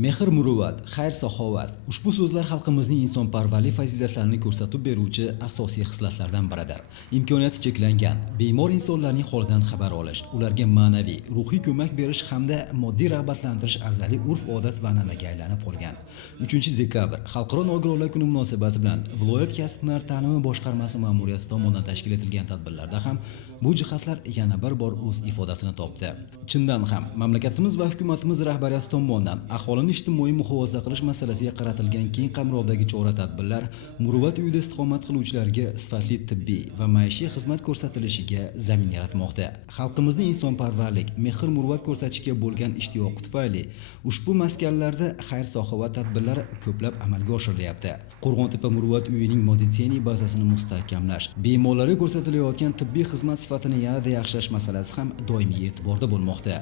Mehr muruvvat, xayr saxovat. Ushbu so'zlar xalqimizning insonparvarlik fazilatlarini ko'rsatib beruvchi asosiy xislatlardan biridir. Imkoniyati cheklangan, bemor insonlarning holidan xabar olish, ularga ma'naviy, ruhiy ko'mak berish hamda moddiy rag'batlantirish azaliy urf-odat va an'anaga aylanib qolgan. 3-dekabr Xalqaro nogironlar kuni munosabati bilan viloyat kasb-hunar ta'limi boshqarmasi ma'muriyati tomonidan tashkil etilgan tadbirlarda ham bu jihatlar yana bir bor o'z ifodasini topdi. Chindan ham mamlakatimiz va hukumatimiz rahbariyati tomonidan aholini ijtimoiy muhofaza qilish masalasiga qaratilgan keng qamrovdagi chora-tadbirlar muruvvat uyida istiqomat qiluvchilarga sifatli tibbiy va maishiy xizmat ko'rsatilishiga zamin yaratmoqda. Xalqimizning insonparvarlik, mehr muruvvat ko'rsatishga bo'lgan ishtiyoqi tufayli ushbu maskanlarda xayr-saxovat tadbirlari ko'plab amalga oshirilyapti. Qo'rg'ontepa muruvvat uyining moditsiyaniy bazasini mustahkamlash, bemorlarga ko'rsatilayotgan tibbiy xizmat sifatini yanada yaxshilash masalasi ham doimiy e'tiborda bo'lmoqda.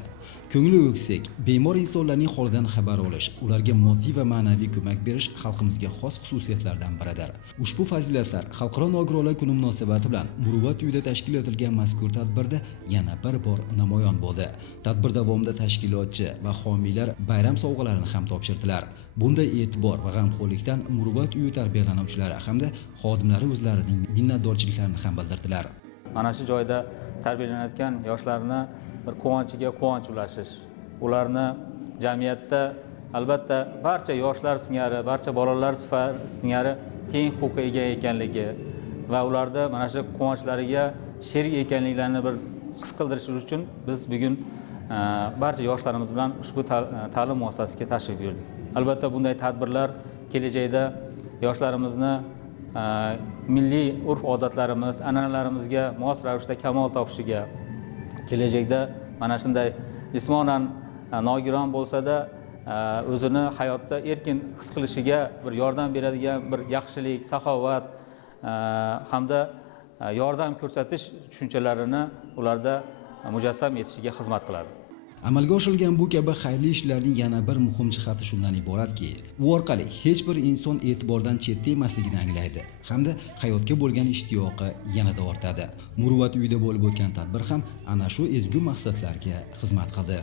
Ko'ngli o'ksak, bemor insonlarning holidan xabar olish, ularga moddiy va ma'naviy ko'mak berish xalqimizga xos xususiyatlardan biridir. Ushbu fazilatlar Xalqaro nogironlar kuni munosabati bilan muruvvat uyida tashkil etilgan mazkur tadbirda yana bir bor namoyon bo'ldi. Tadbir davomida tashkilotchi va homiylar bayram sovg'alarini ham topshirdilar. Bunday e'tibor va g'amxo'rlikdan muruvvat uyi tarbiyalanuvchilari hamda xodimlari o'zlarining minnatdorchiliklarini ham bildirdilar. Mana shu joyda tarbiyalanayotgan yoshlarni bir quvonchiga quvonch ulashish, ularni jamiyatda albatta barcha yoshlar singari, barcha bolalar singari teng huquqqa ega ekanligi va ularda mana shu quvonchlariga sherik ekanliklarini bir his qildirish uchun biz bugun barcha yoshlarimiz bilan ushbu ta'lim muassasasiga tashrif buyurdik. Albatta bunday tadbirlar kelajakda yoshlarimizni milliy urf-odatlarimiz, an'analarimizga mos ravishda kamol topishiga, kelajakda mana shunday jismonan nogiron bo'lsa-da o'zini hayotda erkin his qilishiga bir yordam beradigan bir yaxshilik, saxovat hamda yordam ko'rsatish tushunchalarini ularda mujassam etishiga xizmat qiladi. Amalga oshirilgan bu kabi xayrli ishlarning yana bir muhim jihati shundan iboratki, u orqali hech bir inson e'tibordan chetda emasligini anglaydi hamda hayotga bo'lgan ishtiyoqi yanada ortadi. Muruvvat uyida bo'lib o'tgan tadbir ham ana shu ezgu maqsadlarga xizmat qildi.